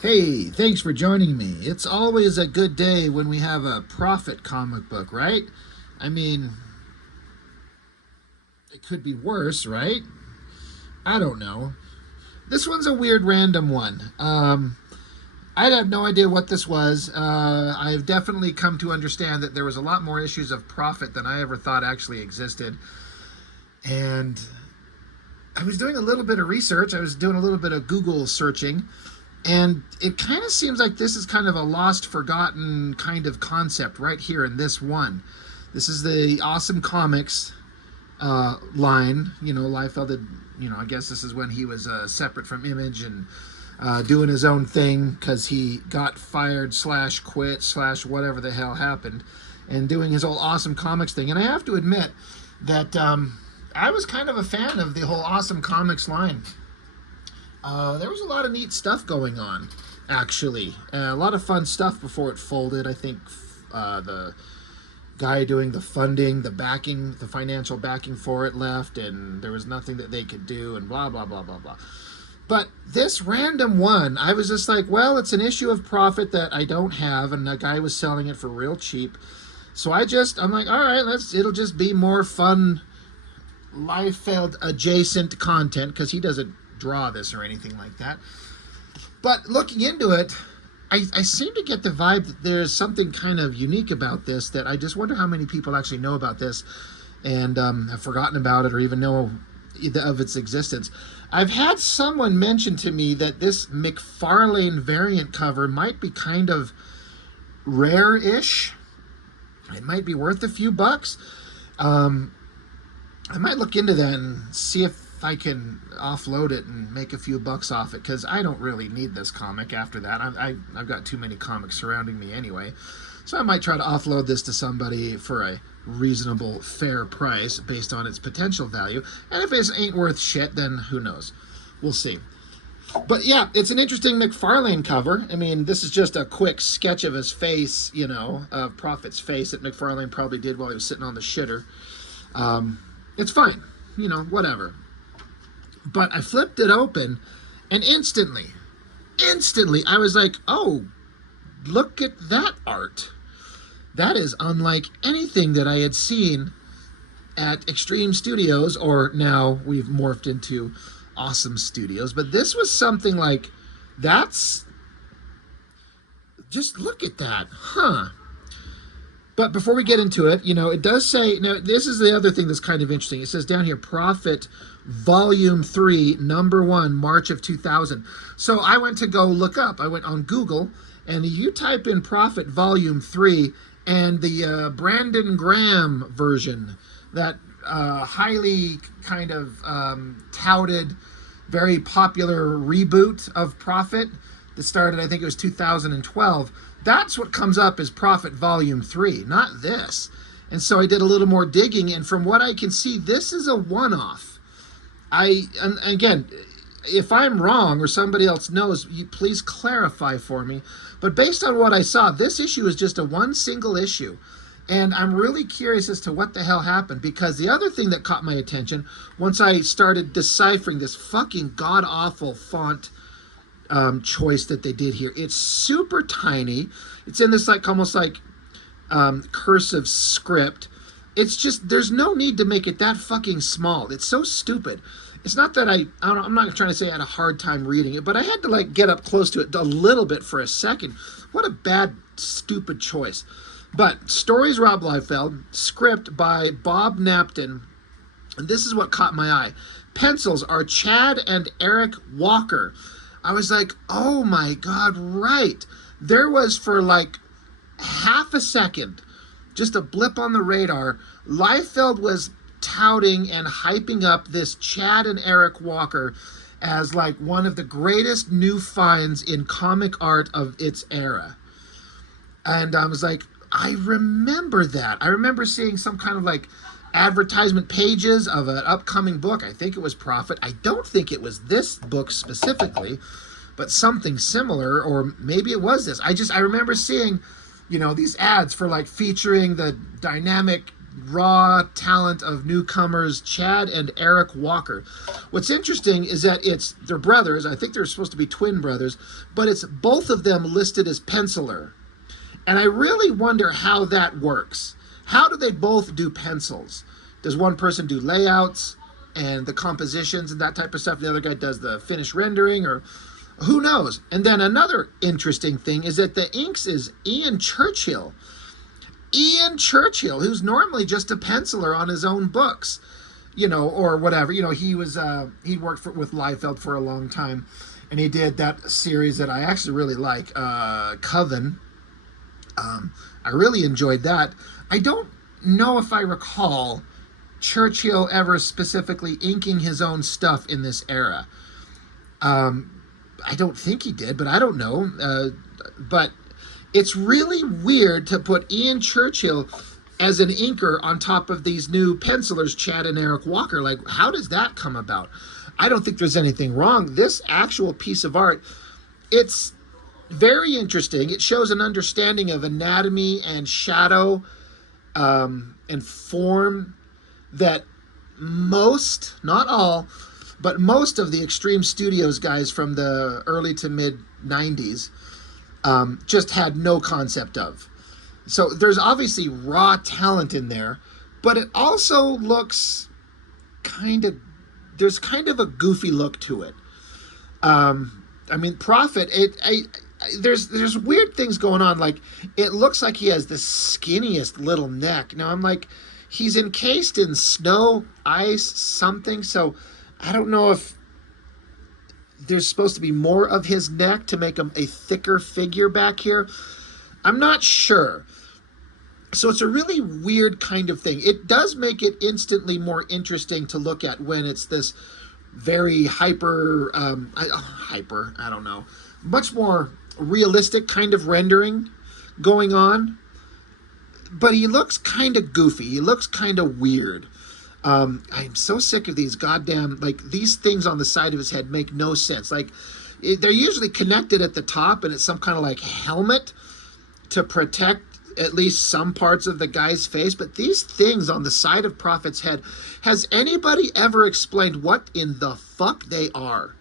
Hey, thanks for joining me. It's always a good day when we have a Prophet comic book, right? I mean, it could be worse, right? I don't know. This one's a weird random one. I have no idea what this was. I've definitely come to understand that there was a lot more issues of Prophet than I ever thought actually existed. And I was doing a little bit of research. I was doing a little bit of Google searching. And it kind of seems like this is kind of a lost, forgotten kind of concept right here in this one. This is the Awesome Comics line. Liefeld had, I guess this is when he was separate from Image and doing his own thing because he got fired slash quit slash whatever the hell happened and doing his whole Awesome Comics thing. And I have to admit that I was kind of a fan of the whole Awesome Comics line. There was a lot of neat stuff going on, actually. A lot of fun stuff before it folded. I think the guy doing the funding, the backing, the financial backing for it left, and there was nothing that they could do, and blah, blah, blah, blah, blah. But this random one, I was just like, well, it's an issue of Prophet that I don't have, and the guy was selling it for real cheap. So I'm like, all right, it'll just be more fun, Liefeld adjacent content, because he doesn't draw this or anything like that. But looking into it, I seem to get the vibe that there's something kind of unique about this that I just wonder how many people actually know about this and have forgotten about it or even know of its existence. I've had someone mention to me that this McFarlane variant cover might be kind of rare-ish. It might be worth a few bucks. I might look into that and see if I can offload it and make a few bucks off it, because I don't really need this comic after that. I've got too many comics surrounding me anyway. So I might try to offload this to somebody for a reasonable, fair price based on its potential value. And if it ain't worth shit, then who knows? We'll see. But yeah, it's an interesting McFarlane cover. I mean, this is just a quick sketch of his face, of Prophet's face that McFarlane probably did while he was sitting on the shitter. It's fine, whatever. But I flipped it open, and instantly, I was like, oh, look at that art. That is unlike anything that I had seen at Extreme Studios, or now we've morphed into Awesome Studios. But this was something like, just look at that, huh? But before we get into it, it does say, now this is the other thing that's kind of interesting. It says down here, Prophet Volume 3, Number 1, March of 2000. So I went to go look up. I went on Google, and you type in Prophet Volume 3, and the Brandon Graham version, that highly kind of touted, very popular reboot of Prophet that started, I think it was 2012, that's what comes up as Prophet Volume 3, not this. And so I did a little more digging, and from what I can see, this is a one-off. And again, if I'm wrong or somebody else knows, please clarify for me. But based on what I saw, this issue is just a one single issue. And I'm really curious as to what the hell happened, because the other thing that caught my attention, once I started deciphering this fucking god-awful font choice that they did here, it's super tiny. It's in this almost like cursive script. It's just, there's no need to make it that fucking small. It's so stupid. It's not that I'm not trying to say I had a hard time reading it, but I had to get up close to it a little bit for a second. What a bad, stupid choice. But stories Rob Liefeld, script by Bob Napton, and this is what caught my eye. Pencils are Chad and Eric Walker. I was like, oh my God, right. There was, for half a second, just a blip on the radar, Liefeld was touting and hyping up this Chad and Eric Walker as one of the greatest new finds in comic art of its era. And I was like, I remember that. I remember seeing some kind of advertisement pages of an upcoming book. I think it was Prophet. I don't think it was this book specifically, but something similar, or maybe it was this. I remember seeing, these ads for featuring the dynamic, raw talent of newcomers Chad and Eric Walker. What's interesting is that they're brothers. I think they're supposed to be twin brothers, but it's both of them listed as penciler. And I really wonder how that works. How do they both do pencils? Does one person do layouts and the compositions and that type of stuff? The other guy does the finished rendering, or who knows? And then another interesting thing is that the inks is Ian Churchill. Ian Churchill, who's normally just a penciler on his own books, or whatever. He worked with Liefeld for a long time, and he did that series that I actually really like, Coven. I really enjoyed that. I don't know if I recall Churchill ever specifically inking his own stuff in this era. I don't think he did, but I don't know. But it's really weird to put Ian Churchill as an inker on top of these new pencilers, Chad and Eric Walker. Like, how does that come about? I don't think there's anything wrong. This actual piece of art, it's very interesting. It shows an understanding of anatomy and shadow and form that most, not all, but most of the Extreme Studios guys from the early to mid 90s just had no concept of. So there's obviously raw talent in there, but it also looks there's kind of a goofy look to it. Prophet, there's weird things going on. Like, it looks like he has the skinniest little neck. Now I'm like, he's encased in snow, ice, something. So I don't know if there's supposed to be more of his neck to make him a thicker figure back here. I'm not sure. So it's a really weird kind of thing. It does make it instantly more interesting to look at when it's this very much more realistic kind of rendering going on. But he looks kind of goofy. He looks kind of weird. I'm so sick of these goddamn, these things on the side of his head make no sense. They're usually connected at the top, and it's some kind of helmet to protect at least some parts of the guy's face. But these things on the side of Prophet's head, has anybody ever explained what in the fuck they are?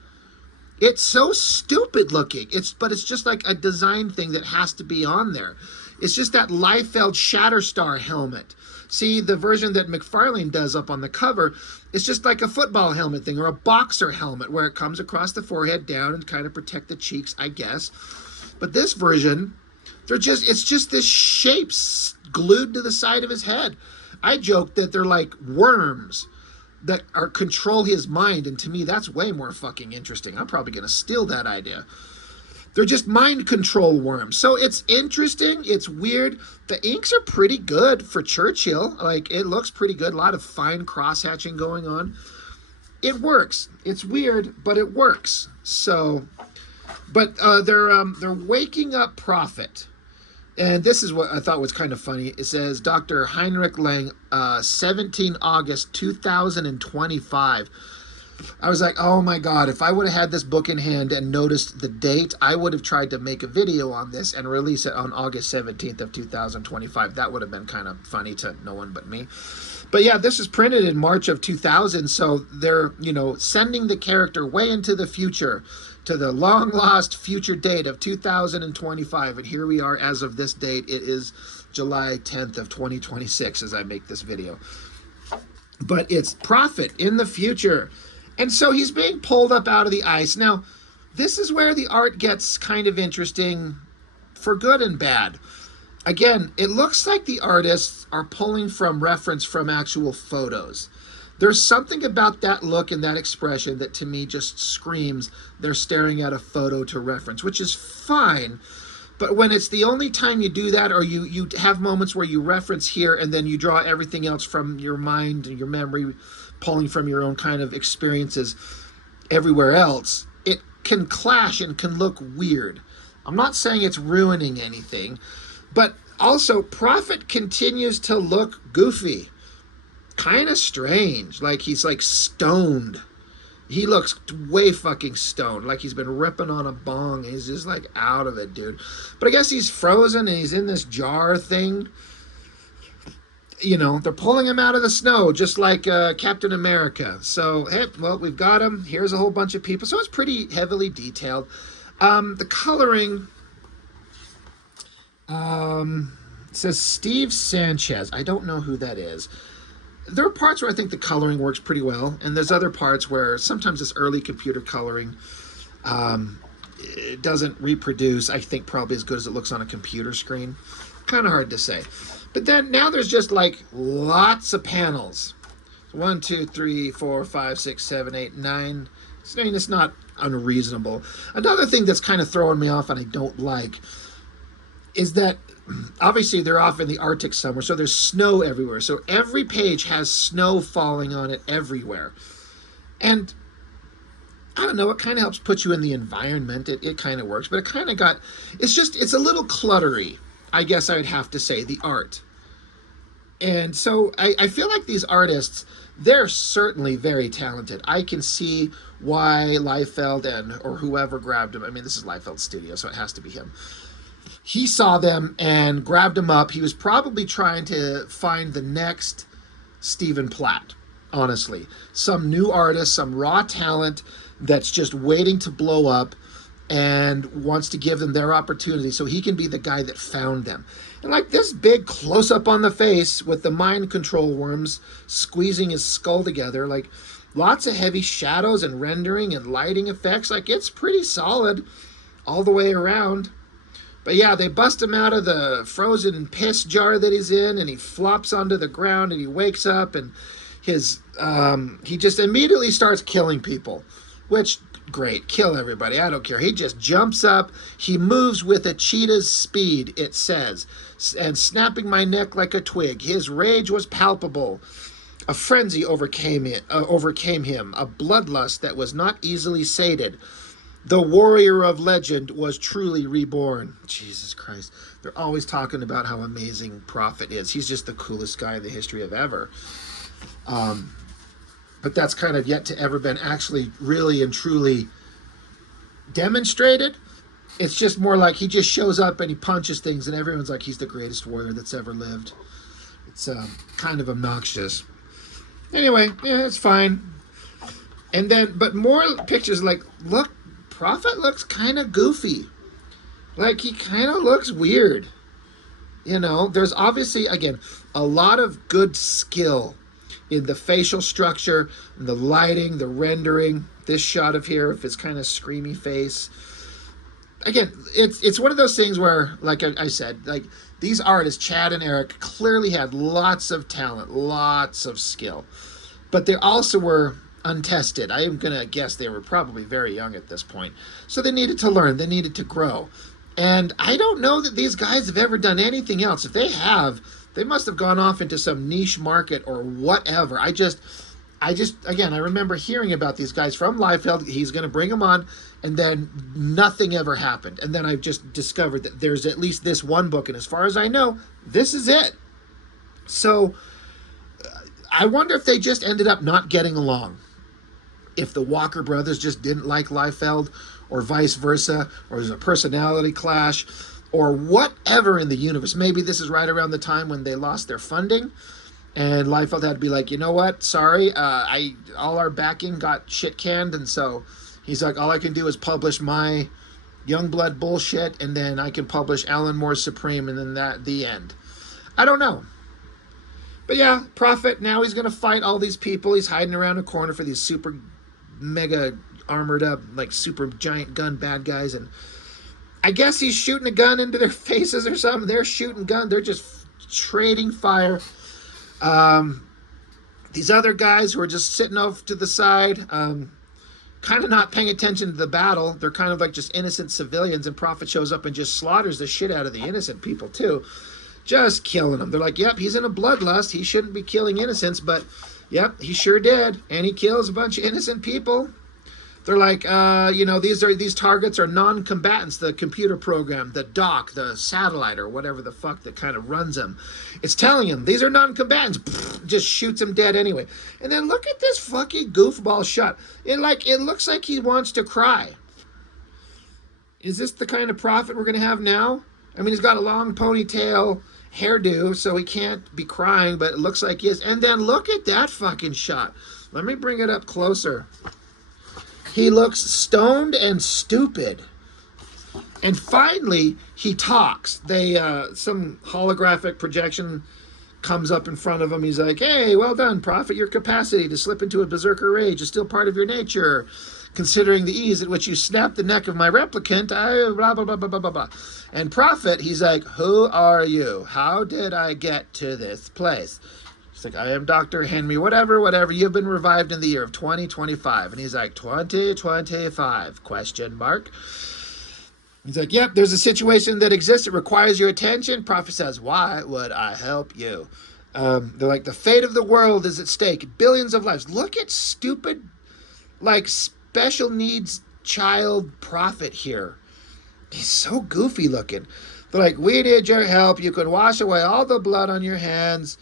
It's so stupid looking. But it's just like a design thing that has to be on there. It's just that Liefeld Shatterstar helmet. See, the version that McFarlane does up on the cover, it's just like a football helmet thing, or a boxer helmet, where it comes across the forehead down and kind of protect the cheeks, I guess. But this version, it's just this shape glued to the side of his head. I joke that they're like worms that control his mind, and to me, that's way more fucking interesting. I'm probably going to steal that idea. They're just mind control worms. So it's interesting. It's weird. The inks are pretty good for Churchill. It looks pretty good. A lot of fine cross-hatching going on. It works. It's weird, but it works. So, but they're waking up Prophet. And this is what I thought was kind of funny. It says, Dr. Heinrich Lang, 17 August 2025. I was like, oh my God, if I would have had this book in hand and noticed the date, I would have tried to make a video on this and release it on August 17th of 2025. That would have been kind of funny to no one but me. But yeah, this is printed in March of 2000, so they're, sending the character way into the future, to the long-lost future date of 2025. And here we are as of this date. It is July 10th of 2026 as I make this video. But it's Prophet in the future. And so he's being pulled up out of the ice. Now, this is where the art gets kind of interesting for good and bad. Again, it looks like the artists are pulling from reference from actual photos. There's something about that look and that expression that to me just screams they're staring at a photo to reference, which is fine. But when it's the only time you do that, or you have moments where you reference here and then you draw everything else from your mind and your memory, pulling from your own kind of experiences everywhere else, it can clash and can look weird. I'm not saying it's ruining anything, but also Prophet continues to look goofy. Kind of strange. Like he's stoned. He looks way fucking stoned, like he's been ripping on a bong. He's just out of it, dude. But I guess he's frozen and he's in this jar thing. You know, they're pulling him out of the snow, just like Captain America. So, hey, well, we've got him. Here's a whole bunch of people. So it's pretty heavily detailed. The coloring says Steve Sanchez. I don't know who that is. There are parts where I think the coloring works pretty well, and there's other parts where sometimes this early computer coloring it doesn't reproduce, I think, probably as good as it looks on a computer screen. Kind of hard to say. But then now there's just like lots of panels. 1, 2, 3, 4, 5, 6, 7, 8, 9. I mean, it's not unreasonable. Another thing that's kind of throwing me off and I don't like is that obviously they're off in the Arctic somewhere, so there's snow everywhere. So every page has snow falling on it everywhere. And I don't know, it kind of helps put you in the environment. It kind of works, but it kind of got, it's a little cluttery, I guess I would have to say, the art. And so I feel like these artists, they're certainly very talented. I can see why Liefeld or whoever grabbed him. I mean, this is Liefeld's studio, so it has to be him. He saw them and grabbed them up. He was probably trying to find the next Stephen Platt, honestly. Some new artist, some raw talent that's just waiting to blow up and wants to give them their opportunity so he can be the guy that found them. And like this big close-up on the face with the mind control worms squeezing his skull together, like lots of heavy shadows and rendering and lighting effects. Like it's pretty solid all the way around. But yeah, they bust him out of the frozen piss jar that he's in, and he flops onto the ground, and he wakes up, and he just immediately starts killing people, which, great, kill everybody, I don't care. He just jumps up, he moves with a cheetah's speed, it says, and snapping my neck like a twig. His rage was palpable. A frenzy overcame him, a bloodlust that was not easily sated. The warrior of legend was truly reborn. Jesus Christ. They're always talking about how amazing Prophet is. He's just the coolest guy in the history of ever. But that's kind of yet to ever been actually really and truly demonstrated. It's just more like he just shows up and he punches things and everyone's like he's the greatest warrior that's ever lived. It's kind of obnoxious. Anyway, yeah, it's fine. And then, but more pictures like, look, Prophet looks kind of goofy. Like, he kind of looks weird. You know, there's obviously, again, a lot of good skill in the facial structure, the lighting, the rendering. This shot of here of his kind of screamy face. Again, it's one of those things where, like I said, like these artists, Chad and Eric, clearly had lots of talent, lots of skill. But they also were untested. I am going to guess they were probably very young at this point. So they needed to learn. They needed to grow. And I don't know that these guys have ever done anything else. If they have, they must have gone off into some niche market or whatever. I just, again, I remember hearing about these guys from Liefeld. He's going to bring them on, and then nothing ever happened. And then I've just discovered that there's at least this one book, and as far as I know, this is it. So I wonder if they just ended up not getting along. If the Walker brothers just didn't like Liefeld, or vice versa, or there's a personality clash, or whatever in the universe. Maybe this is right around the time when they lost their funding, and Liefeld had to be like, you know what, sorry, all our backing got shit canned, and so he's like, all I can do is publish my Youngblood bullshit, and then I can publish Alan Moore's Supreme, and then the end. I don't know. But yeah, Prophet, now he's going to fight all these people. He's hiding around a corner for these super mega armored up, like super giant gun bad guys, and I guess he's shooting a gun into their faces or something. They're shooting guns. They're just trading fire. These other guys who are just sitting off to the side, kind of not paying attention to the battle. They're kind of like just innocent civilians, and Prophet shows up and just slaughters the shit out of the innocent people too. Just killing them. They're like, yep, he's in a bloodlust. He shouldn't be killing innocents, but yep, he sure did. And he kills a bunch of innocent people. They're like, these targets are non-combatants, the computer program, the dock, the satellite, or whatever the fuck that kind of runs them. It's telling him, these are non-combatants. Just shoots him dead anyway. And then look at this fucking goofball shot. It looks like he wants to cry. Is this the kind of Prophet we're going to have now? I mean, he's got a long ponytail, hairdo, so he can't be crying, but it looks like he is. And then look at that fucking shot. Let me bring it up closer. He looks stoned and stupid. And finally, he talks. Some holographic projection comes up in front of him. He's like, hey, well done, Prophet. Your capacity to slip into a berserker rage is still part of your nature. Considering the ease at which you snapped the neck of my replicant, I blah, blah, blah, blah, blah, blah, blah. And Prophet, he's like, who are you? How did I get to this place? He's like, I am Dr. Henry, whatever. You've been revived in the year of 2025. And he's like, 2025, question mark. He's like, yep, there's a situation that exists that requires your attention. Prophet says, why would I help you? They're like, the fate of the world is at stake. Billions of lives. Look at stupid, like, special needs child Prophet here. He's so goofy looking. They're like, we need your help. You can wash away all the blood on your hands.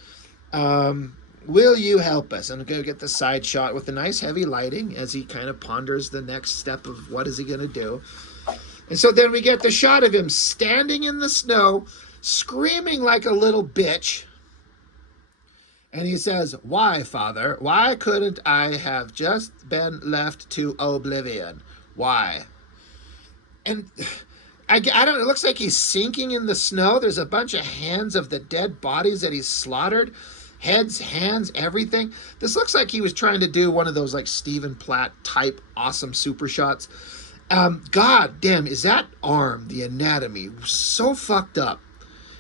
Will you help us? And go get the side shot with the nice heavy lighting as he kind of ponders the next step of what is he going to do. And so then we get the shot of him standing in the snow, screaming like a little bitch. And he says, why, Father? Why couldn't I have just been left to oblivion? Why? And I don't, it looks like he's sinking in the snow. There's a bunch of hands of the dead bodies that he's slaughtered. Heads, hands, everything. This looks like he was trying to do one of those like Stephen Platt type awesome super shots. God damn, is that arm, the anatomy, so fucked up.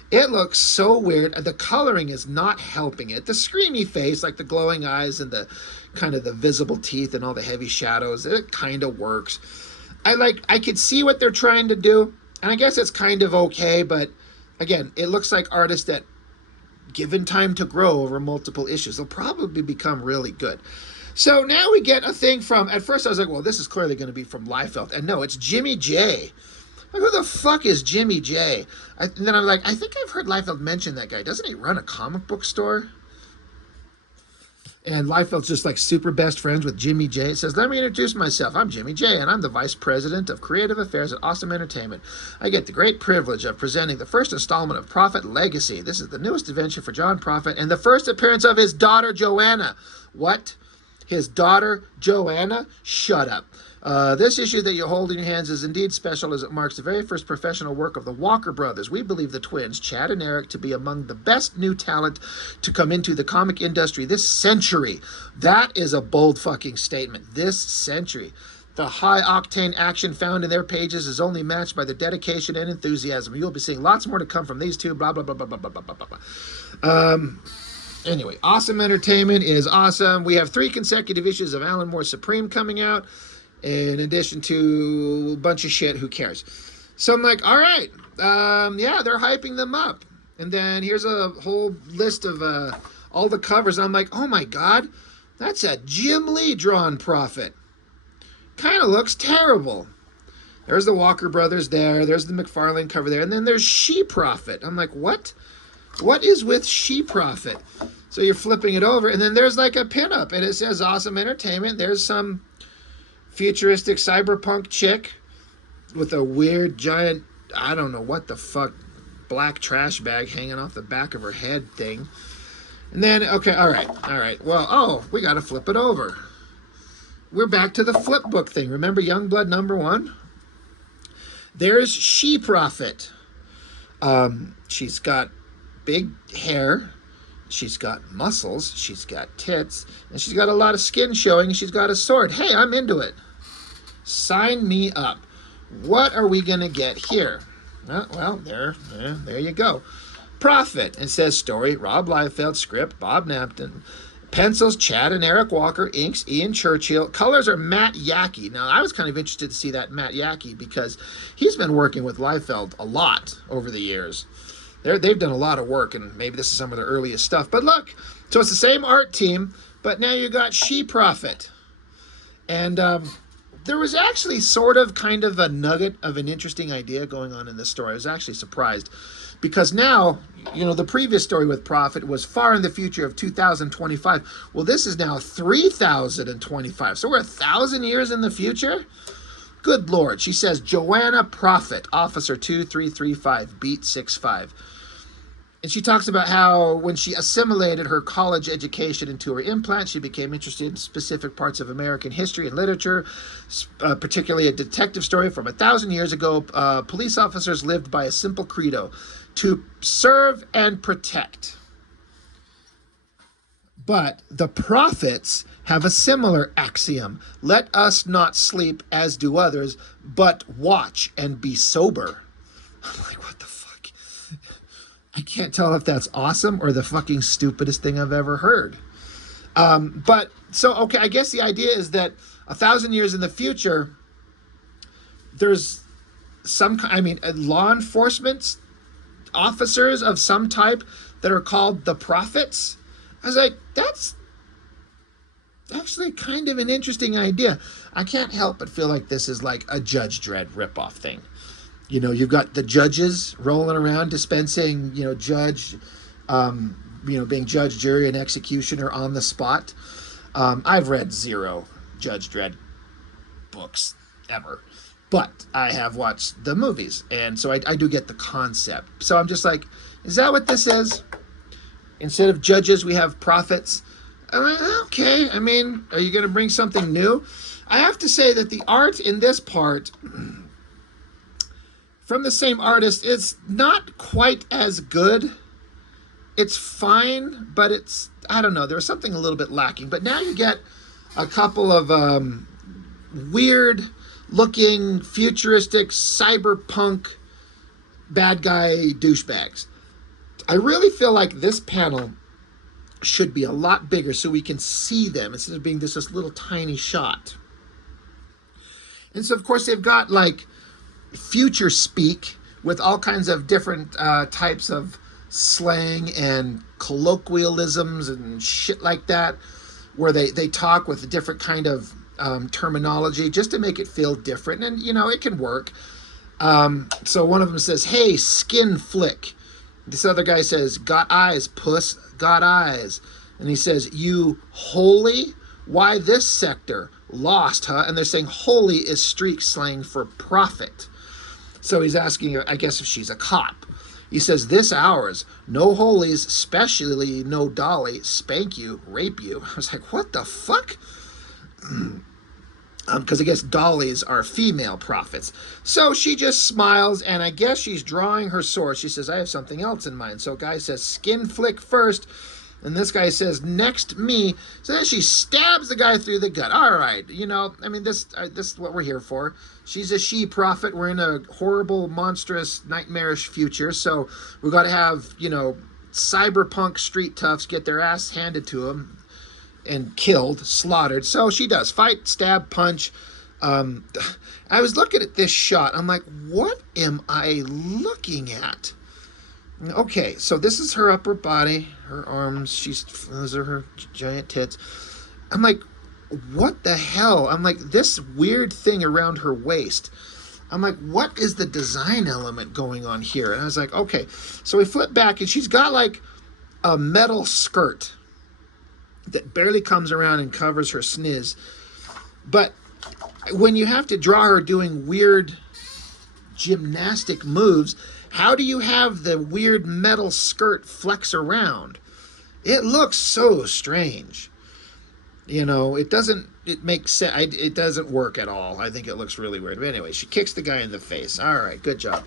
It looks so weird. The coloring is not helping it. The screamy face, like the glowing eyes and the kind of the visible teeth and all the heavy shadows, it kind of works. I could see what they're trying to do, and I guess it's kind of okay, but again, it looks like artists that, given time to grow over multiple issues, they'll probably become really good. So now we get a thing from, at first I was like, well, this is clearly going to be from Liefeld. And no, it's Jimmy J. Like, who the fuck is Jimmy J? And then I'm like, I think I've heard Liefeld mention that guy. Doesn't he run a comic book store? And Liefeld's just like super best friends with Jimmy J. It says, let me introduce myself. I'm Jimmy J, and I'm the Vice President of Creative Affairs at Awesome Entertainment. I get the great privilege of presenting the first installment of Prophet Legacy. This is the newest adventure for John Prophet and the first appearance of his daughter, Joanna. What? His daughter, Joanna? Shut up. This issue that you hold in your hands is indeed special as it marks the very first professional work of the Walker brothers. We believe the twins, Chad and Eric, to be among the best new talent to come into the comic industry this century. That is a bold fucking statement. This century. The high-octane action found in their pages is only matched by the dedication and enthusiasm. You'll be seeing lots more to come from these two, blah, blah, blah, blah, blah, blah, blah, blah, blah. Anyway, Awesome Entertainment is awesome. We have 3 consecutive issues of Alan Moore Supreme coming out, in addition to a bunch of shit. Who cares? So I'm like, all right, yeah, they're hyping them up. And then here's a whole list of all the covers. I'm like, oh my God, that's a Jim Lee drawn Prophet. Kind of looks terrible. There's the Walker brothers there. There's the McFarlane cover there. And then there's She Prophet. I'm like, what? What is with She Prophet? So you're flipping it over, and then there's like a pinup, and it says Awesome Entertainment. There's some futuristic cyberpunk chick with a weird giant, I don't know what the fuck, black trash bag hanging off the back of her head thing. And then, okay, all right. Well, oh, we got to flip it over. We're back to the flip book thing. Remember Youngblood #1? There's She Prophet. She's got big hair. She's got muscles, she's got tits, and she's got a lot of skin showing, and she's got a sword. Hey, I'm into it. Sign me up. What are we going to get here? Well, there you go. Prophet. It says story, Rob Liefeld, script, Bob Nampton. Pencils, Chad and Eric Walker. Inks, Ian Churchill. Colors are Matt Yackey. Now, I was kind of interested to see that Matt Yackey because he's been working with Liefeld a lot over the years. They've done a lot of work, and maybe this is some of their earliest stuff. But look, so it's the same art team, but now you got She Prophet. And there was actually sort of kind of a nugget of an interesting idea going on in this story. I was actually surprised because now, you know, the previous story with Prophet was far in the future of 2025. Well, this is now 3025. So we're 1,000 years in the future? Good Lord. She says, Joanna Prophet, Officer 2335, Beat 65. And she talks about how when she assimilated her college education into her implant, she became interested in specific parts of American history and literature, particularly a detective story from 1,000 years ago. Police officers lived by a simple credo: to serve and protect. But the prophets have a similar axiom: let us not sleep as do others, but watch and be sober. I'm like, what the fuck? I can't tell if that's awesome or the fucking stupidest thing I've ever heard. But so, okay, I guess the idea is that 1,000 years in the future, there's some, law enforcement officers of some type that are called the prophets. I was like, that's actually kind of an interesting idea. I can't help but feel like this is like a Judge Dredd ripoff thing. You know, you've got the judges rolling around dispensing, being judge, jury, and executioner on the spot. I've read 0 Judge Dredd books ever, but I have watched the movies, and so I do get the concept. So I'm just like, is that what this is? Instead of judges, we have prophets. Okay, are you going to bring something new? I have to say that the art in this part from the same artist is not quite as good. It's fine, but it's, I don't know, there's something a little bit lacking. But now you get a couple of weird looking, futuristic, cyberpunk bad guy douchebags. I really feel like this panel should be a lot bigger so we can see them instead of being this little tiny shot. And so, of course, they've got like future speak with all kinds of different types of slang and colloquialisms and shit like that, where they talk with a different kind of terminology just to make it feel different. And, it can work. So one of them says, hey, skin flick. This other guy says, got eyes, puss, got eyes. And he says, you holy? Why this sector? Lost, huh? And they're saying holy is street slang for prophet. So he's asking her, I guess, if she's a cop. He says, this ours, no holies, especially no dolly, spank you, rape you. I was like, what the fuck? Because I guess dollies are female prophets. So she just smiles, and I guess she's drawing her sword. She says, I have something else in mind. So a guy says, skin flick first. And this guy says, next me. So then she stabs the guy through the gut. All right, this is what we're here for. She's a she-prophet. We're in a horrible, monstrous, nightmarish future. So we've got to have, cyberpunk street toughs get their ass handed to them and killed, slaughtered. So she does. Fight, stab, punch. I was looking at this shot. I'm like, what am I looking at? Okay, so this is her upper body, her arms, those are her giant tits. I'm like, what the hell? I'm like, this weird thing around her waist. I'm like, what is the design element going on here? And I was like, okay. So we flip back, and she's got like a metal skirt that barely comes around and covers her sniz. But when you have to draw her doing weird gymnastic moves, how do you have the weird metal skirt flex around? It looks so strange. It makes sense. It doesn't work at all. I think it looks really weird. But anyway, she kicks the guy in the face. All right, good job.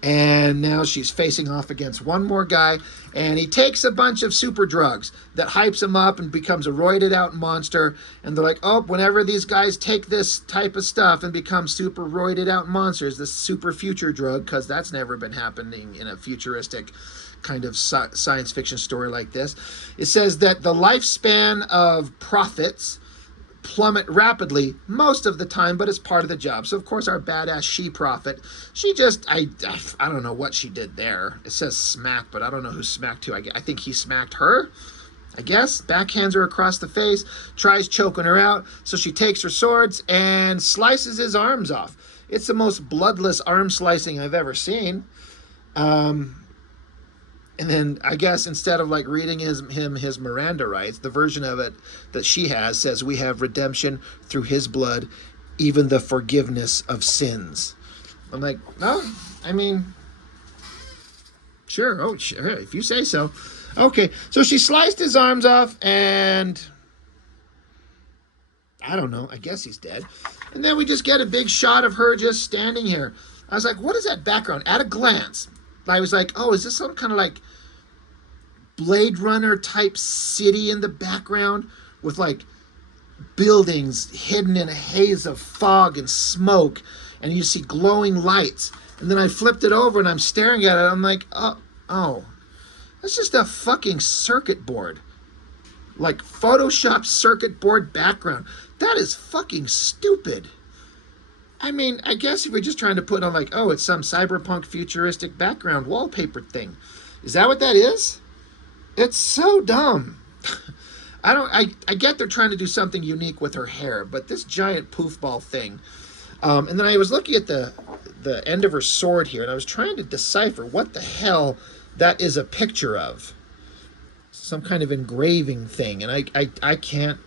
And now she's facing off against one more guy, and he takes a bunch of super drugs that hypes him up and becomes a roided out monster. And they're like, oh, whenever these guys take this type of stuff and become super roided out monsters, this super future drug, because that's never been happening in a futuristic kind of science fiction story like this. It says that the lifespan of prophets plummet rapidly most of the time, but it's part of the job. So of course our badass she-prophet, she just, I don't know what she did there. It says smack, but I don't know who smacked who. I think he smacked her, I guess. Backhands her across the face, tries choking her out. So she takes her swords and slices his arms off. It's the most bloodless arm slicing I've ever seen. And then I guess instead of like reading him his Miranda rights, the version of it that she has says, we have redemption through his blood, even the forgiveness of sins. I'm like, no, Sure. Oh, sure. If you say so. Okay. So she sliced his arms off, and I don't know. I guess he's dead. And then we just get a big shot of her just standing here. I was like, what is that background? At a glance, I was like, oh, is this some kind of like Blade Runner type city in the background with like buildings hidden in a haze of fog and smoke, and you see glowing lights? And then I flipped it over and I'm staring at it. I'm like, oh, that's just a fucking circuit board. Like Photoshop circuit board background. That is fucking stupid. I mean, I guess if we're just trying to put on like, oh, it's some cyberpunk futuristic background wallpaper thing. Is that what that is? It's so dumb. I get they're trying to do something unique with her hair, but this giant poof ball thing. And then I was looking at the end of her sword here, and I was trying to decipher what the hell that is a picture of. Some kind of engraving thing, and I can't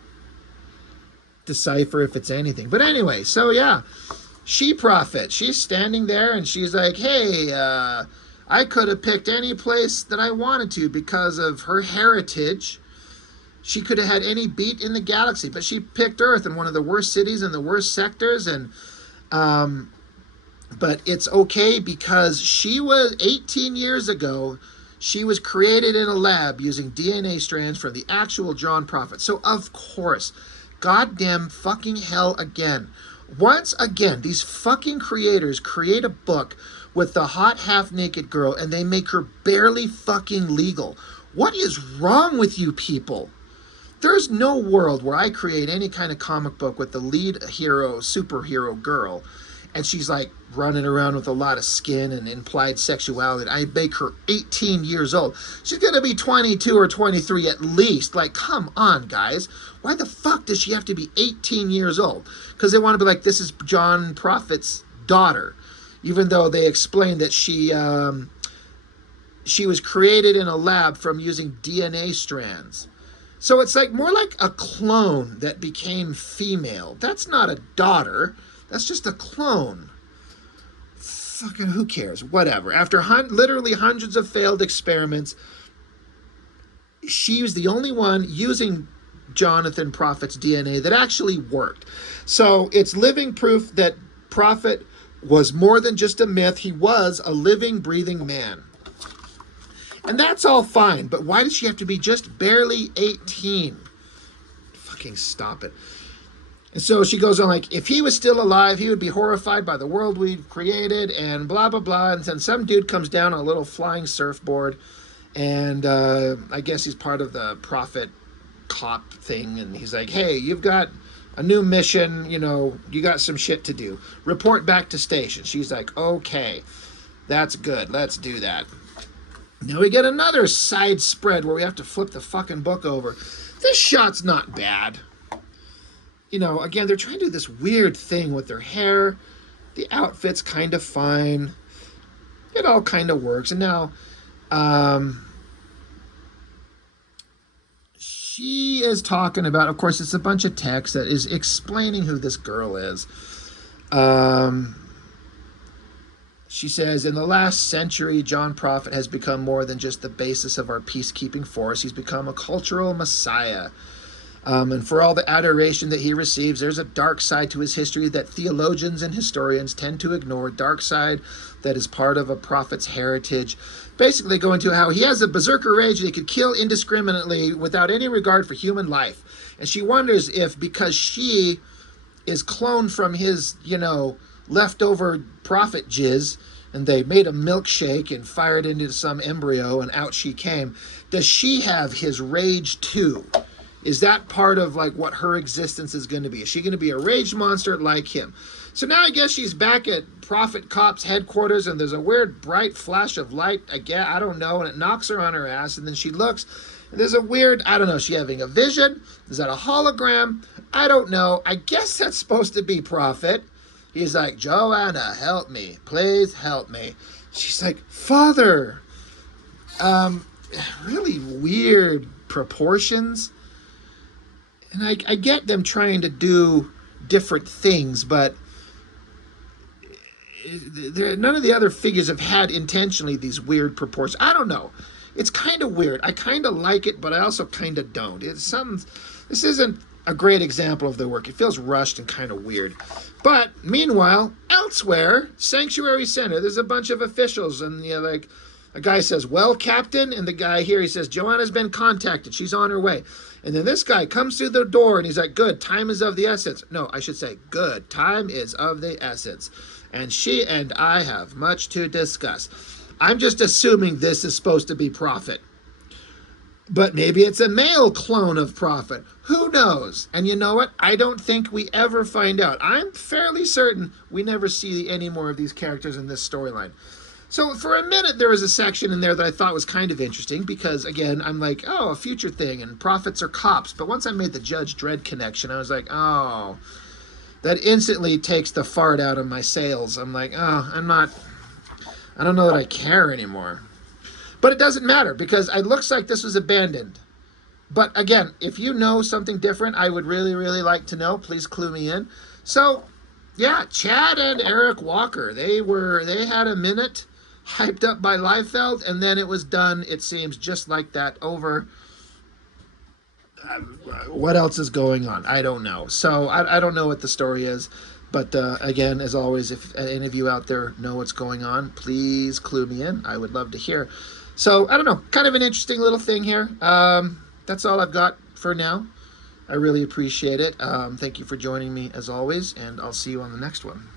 decipher if it's anything. But anyway, so yeah, She Prophet, she's standing there, and she's like, hey, I could have picked any place that I wanted to because of her heritage. She could have had any beat in the galaxy, but she picked Earth in one of the worst cities and the worst sectors, and but it's okay because she was 18 years ago. She was created in a lab using DNA strands from the actual John Prophet. So of course, goddamn fucking hell again. Once again, these fucking creators create a book with the hot half-naked girl and they make her barely fucking legal. What is wrong with you people? There's no world where I create any kind of comic book with the lead hero, superhero girl, and she's like running around with a lot of skin and implied sexuality. I make her 18 years old. She's going to be 22 or 23 at least. Like, come on, guys. Why the fuck does she have to be 18 years old? Because they want to be like, this is John Prophet's daughter. Even though they explained that she was created in a lab from using DNA strands. So it's like more like a clone that became female. That's not a daughter. That's just a clone. Fucking who cares? Whatever. After literally hundreds of failed experiments, she was the only one using Jonathan Prophet's DNA that actually worked. So it's living proof that Prophet was more than just a myth. He was a living, breathing man. And that's all fine, but why does she have to be just barely 18? Fucking stop it. And so she goes on like, if he was still alive, he would be horrified by the world we've created and blah, blah, blah. And then some dude comes down on a little flying surfboard. And I guess he's part of the Prophet cop thing. And he's like, hey, you've got a new mission. You know, you got some shit to do. Report back to station. She's like, okay, that's good. Let's do that. Now we get another side spread where we have to flip the fucking book over. This shot's not bad. You know, again, they're trying to do this weird thing with their hair. The outfit's kind of fine. It all kind of works. And now, she is talking about, of course, it's a bunch of text that is explaining who this girl is. She says, in the last century, John Prophet has become more than just the basis of our peacekeeping force. He's become a cultural messiah. And for all the adoration that he receives, there's a dark side to his history that theologians and historians tend to ignore. Dark side that is part of a prophet's heritage. Basically going to how he has a berserker rage that he could kill indiscriminately without any regard for human life. And she wonders if because she is cloned from his, you know, leftover prophet jizz, and they made a milkshake and fired into some embryo and out she came, does she have his rage too? Is that part of like what her existence is going to be? Is she going to be a rage monster like him? So now I guess she's back at Prophet Cop's headquarters, and there's a weird bright flash of light, I don't know, and it knocks her on her ass, and then she looks, and there's a weird, I don't know, is she having a vision? Is that a hologram? I don't know. I guess that's supposed to be Prophet. He's like, Joanna, help me. Please help me. She's like, Father. Really weird proportions. And I get them trying to do different things, but none of the other figures have had intentionally these weird proportions. I don't know. It's kind of weird. I kind of like it, but I also kind of don't. It's some. This isn't a great example of their work. It feels rushed and kind of weird. But meanwhile, elsewhere, Sanctuary Center, there's a bunch of officials, and like a guy says, "Well, Captain," and the guy here he says, "Joanna's been contacted. She's on her way." And then this guy comes through the door and he's like, "Good, time is of the essence." No, I should say, "Good, time is of the essence. And she and I have much to discuss." I'm just assuming this is supposed to be Prophet. But maybe it's a male clone of Prophet. Who knows? And you know what? I don't think we ever find out. I'm fairly certain we never see any more of these characters in this storyline. So for a minute, there was a section in there that I thought was kind of interesting because, again, I'm like, oh, a future thing, and prophets are cops. But once I made the Judge Dredd connection, I was like, oh, that instantly takes the fart out of my sails. I'm like, oh, I don't know that I care anymore. But it doesn't matter because it looks like this was abandoned. But again, if you know something different, I would really, really like to know. Please clue me in. So, yeah, Chad and Eric Walker, they had a minute hyped up by Liefeld, and then it was done, it seems, just like that, over. What else is going on? I don't know. So I don't know what the story is. But again, as always, if any of you out there know what's going on, please clue me in. I would love to hear. So, I don't know. Kind of an interesting little thing here. That's all I've got for now. I really appreciate it. Thank you for joining me as always, and I'll see you on the next one.